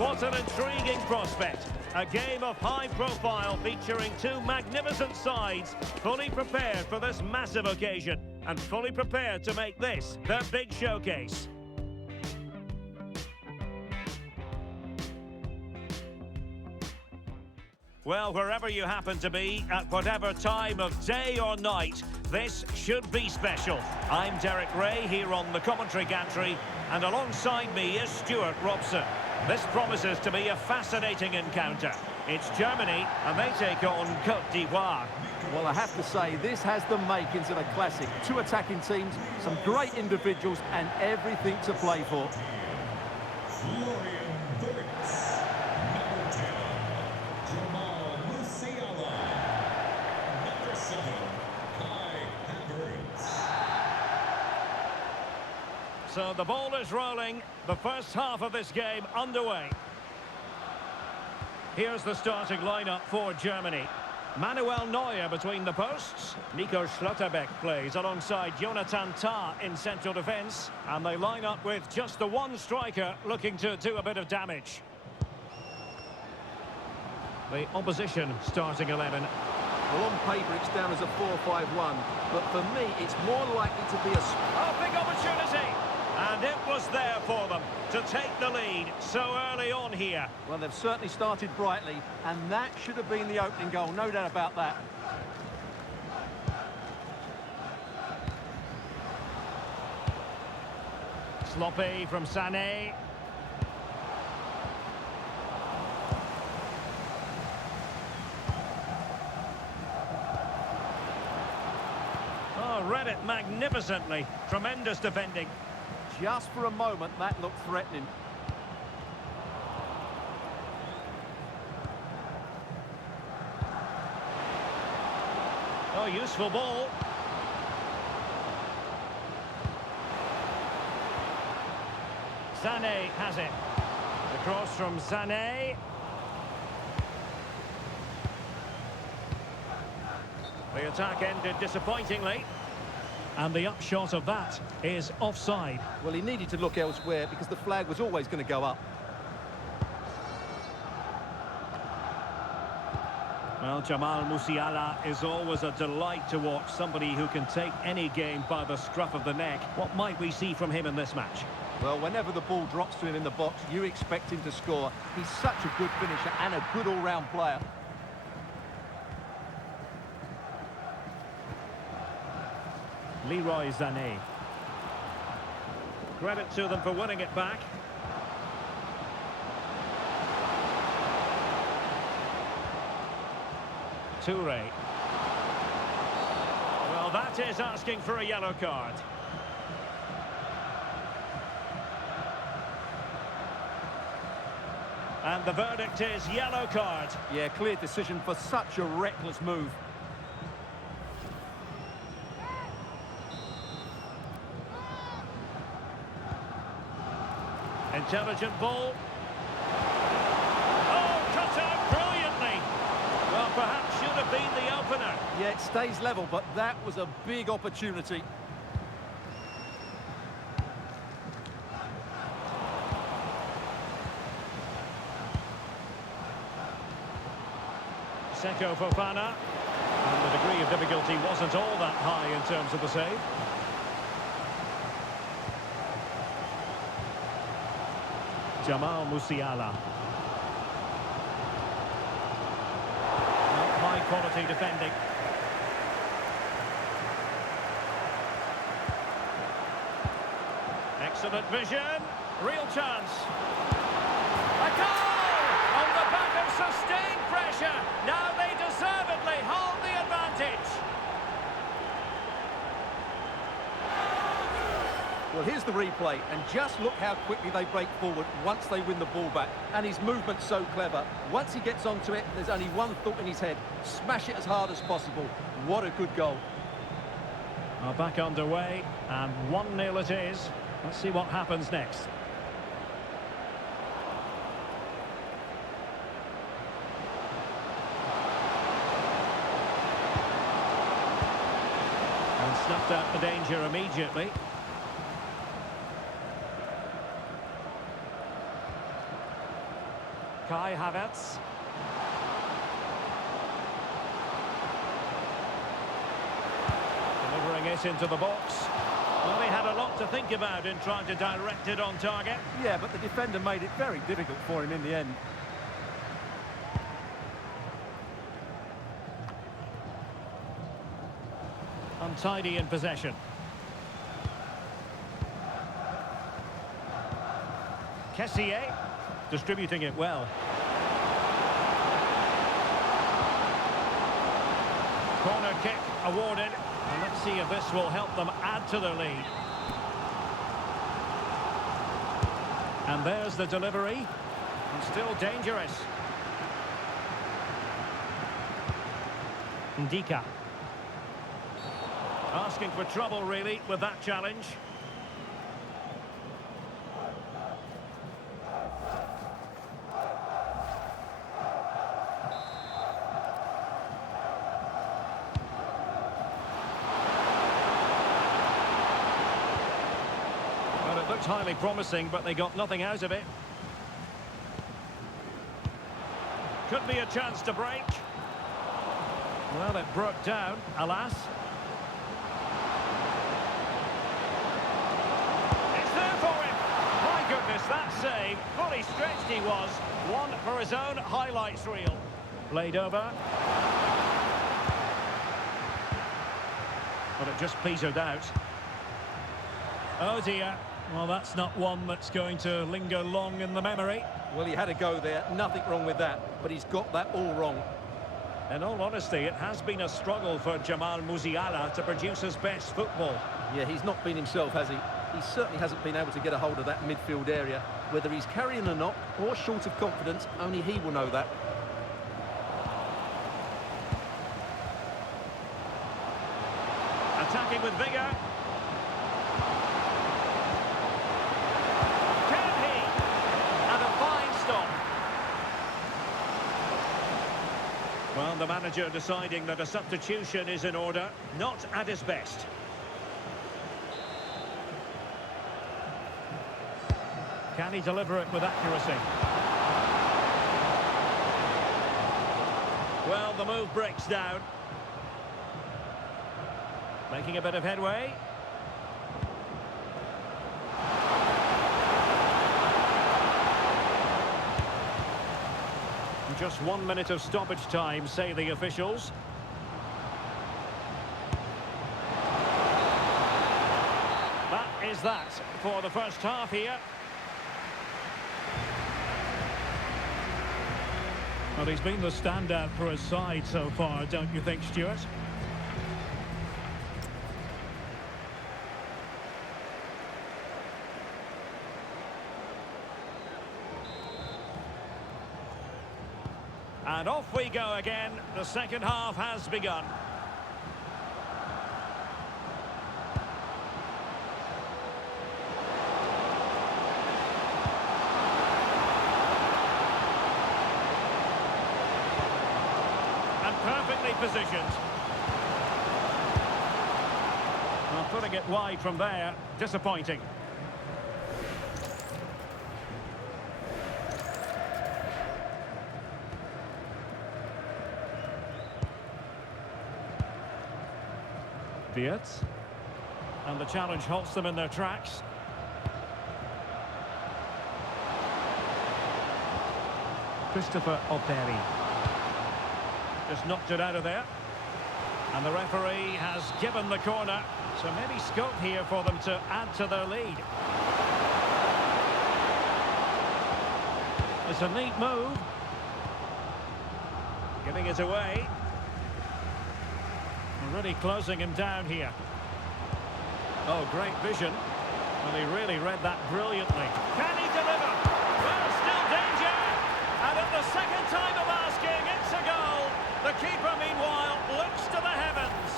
What an intriguing prospect. A game of high profile featuring two magnificent sides, fully prepared for this massive occasion and fully prepared to make this their big showcase. Well, wherever you happen to be, at whatever time of day or night, this should be special. I'm Derek Ray here on the commentary gantry, and alongside me is Stuart Robson. This promises to be a fascinating encounter. It's Germany, and they take on Côte d'Ivoire. Well, I have to say, this has the makings of a classic. Two attacking teams, some great individuals, and everything to play for. So the ball is rolling, the first half of this game underway. Here's the starting lineup for Germany. Manuel Neuer between the posts. Nico Schlotterbeck plays alongside Jonathan Tah in central defence. And they line up with just the one striker looking to do a bit of damage. The opposition starting 11. Well, on paper, it's down as a 4-5-1. But for me, it's more likely to be a... Oh, big opportunity! And it was there for them to take the lead so early on here. Well, they've certainly started brightly, and that should have been the opening goal, no doubt about that. Sloppy from Sané. Oh, read it magnificently. Tremendous defending. Just for a moment, that looked threatening. Oh, useful ball. Sané has it. The cross from Sané. The attack ended disappointingly. And the upshot of that is offside. Well, he needed to look elsewhere because the flag was always going to go up. Well, Jamal Musiala is always a delight to watch. Somebody who can take any game by the scruff of the neck. What might we see from him in this match? Well, whenever the ball drops to him in the box, you expect him to score. He's such a good finisher and a good all-round player. Leroy Sané. Credit to them for winning it back. Touré. Well, that is asking for a yellow card. And the verdict is yellow card. Yeah, clear decision for such a reckless move. Intelligent ball. Oh, cut out brilliantly. Well, perhaps should have been the opener. Yeah, it stays level, but that was a big opportunity. Seko Fofana. And the degree of difficulty wasn't all that high in terms of the save. Jamal Musiala. High quality defending. Excellent vision. Real chance. A goal! On the back of sustained pressure. Now they deservedly hold the advantage. Well, here's the replay, and just look how quickly they break forward once they win the ball back. And his movement's so clever. Once he gets onto it, there's only one thought in his head. Smash it as hard as possible. What a good goal. Well, back underway, and 1-0 it is. Let's see what happens next. And snuffed out the danger immediately. Kai Havertz. Delivering it into the box. Well, he had a lot to think about in trying to direct it on target. Yeah, but the defender made it very difficult for him in the end. Untidy in possession. Kessié distributing it well. Corner kick awarded. And let's see if this will help them add to their lead. And there's the delivery. And still dangerous. Ndika. Asking for trouble, really, with that challenge. Well, it looked highly promising, but they got nothing out of it. Could be a chance to break. Well, it broke down, alas. Goodness, that save, fully stretched he was, one for his own highlights reel. Played over. But it just petered out. Oh dear, well that's not one that's going to linger long in the memory. Well, he had a go there, nothing wrong with that, but he's got that all wrong. In all honesty, it has been a struggle for Jamal Musiala to produce his best football. Yeah, he's not been himself, has he? He certainly hasn't been able to get a hold of that midfield area. Whether he's carrying a knock or short of confidence, only he will know that. Attacking with vigour. Can he? And a fine stop. Well, the manager deciding that a substitution is in order, not at his best. Can he deliver it with accuracy? Well, the move breaks down. Making a bit of headway. Just 1 minute of stoppage time, say the officials. That is that for the first half here. Well, he's been the standout for his side so far, don't you think, Stuart? And off we go again. The second half has begun. Perfectly positioned. Well, putting it wide from there, disappointing. Viet. And the challenge halts them in their tracks. Christopher O'Berry. Just knocked it out of there. And the referee has given the corner. So maybe scope here for them to add to their lead. It's a neat move. Giving it away. Really closing him down here. Oh, great vision. Well, he really read that brilliantly. Can he deliver? Well, still danger. And at the second time of asking, it's a goal. The keeper, meanwhile, looks to the heavens.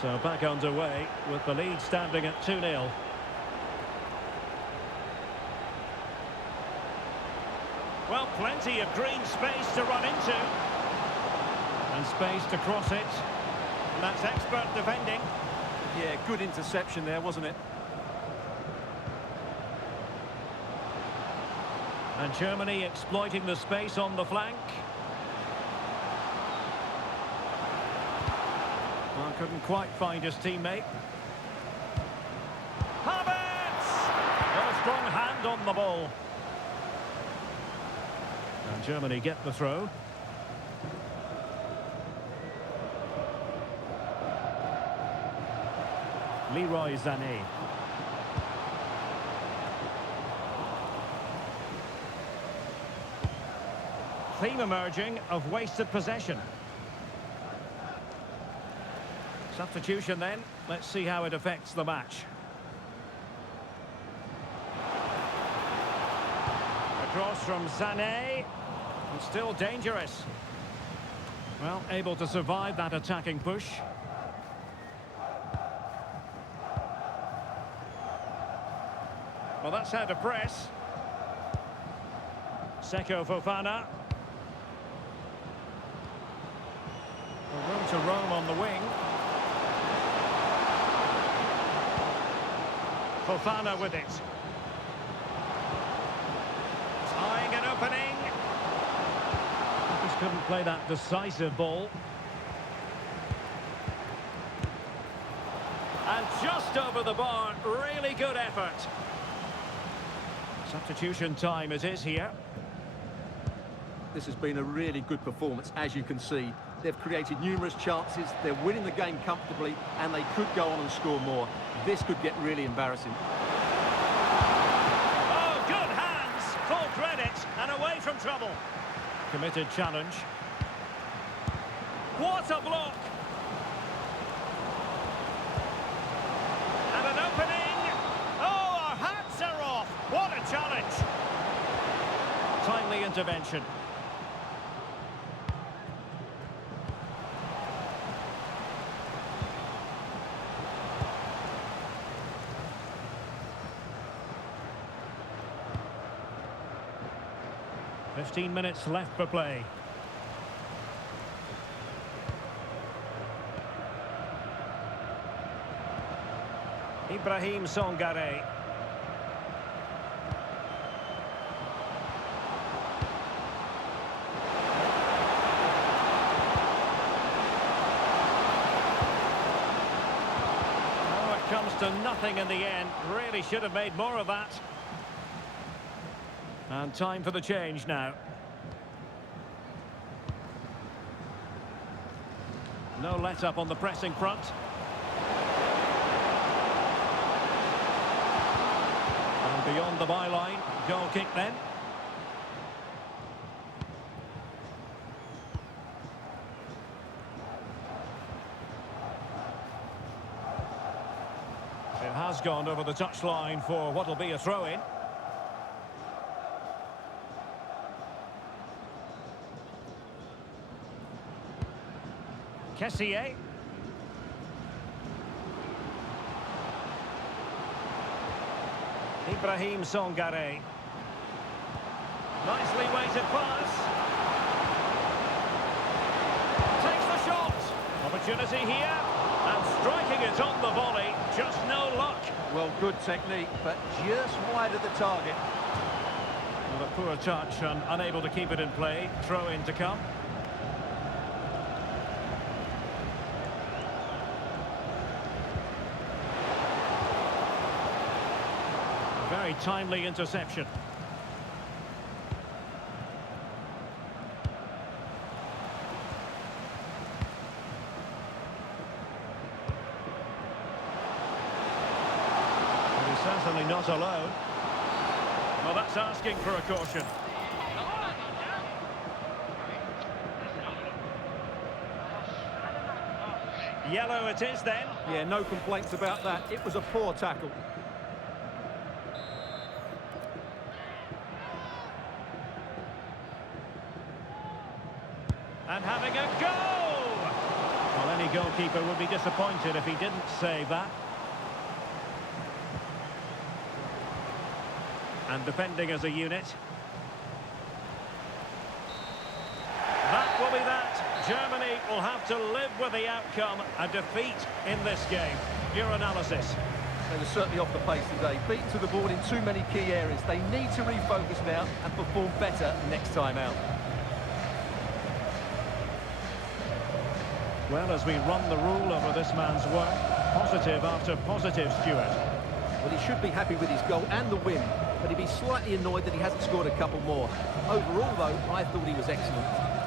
So back underway with the lead standing at 2-0. Well, plenty of green space to run into. And space to cross it. And that's expert defending. Yeah, good interception there, wasn't it? And Germany exploiting the space on the flank. Well, couldn't quite find his teammate. Havertz! A strong hand on the ball. And Germany get the throw. Leroy Sané. Theme emerging of wasted possession. Substitution then. Let's see how it affects the match. A cross from Sané. And still dangerous. Well, able to survive that attacking push. Well, that's how to press. Seko Fofana. Room to roam on the wing. Fofana with it. Eyeing an opening. Just couldn't play that decisive ball. And just over the bar, really good effort. Substitution time it is here. This has been a really good performance, as you can see. They've created numerous chances, they're winning the game comfortably, and they could go on and score more. This could get really embarrassing. Oh, good hands! Full credit, and away from trouble. Committed challenge. What a block! And an opening! Oh, our hats are off! What a challenge! Timely intervention. "15 minutes left for play." Ibrahim Songare. Oh, it comes to nothing in the end. Really should have made more of that. And time for the change now. No let-up on the pressing front. And beyond the byline, goal kick then. It has gone over the touchline for what will be a throw-in. Kessié. Ibrahim Songare. Nicely weighted pass. Takes the shot. Opportunity here. And striking it on the volley. Just no luck. Well, good technique, but just wide of the target. Well, a poor touch and unable to keep it in play. Throw in to come. Very timely interception. And he's certainly not alone. Well, that's asking for a caution. Yellow it is then. Yeah, no complaints about that. It was a poor tackle. And having a go! Well, any goalkeeper would be disappointed if he didn't save that. And defending as a unit. That will be that. Germany will have to live with the outcome, a defeat in this game. Your analysis. They were certainly off the pace today, beaten to the ball in too many key areas. They need to refocus now and perform better next time out. Well, as we run the rule over this man's work, positive after positive, Stuart. Well, he should be happy with his goal and the win, but he'd be slightly annoyed that he hasn't scored a couple more. Overall, though, I thought he was excellent.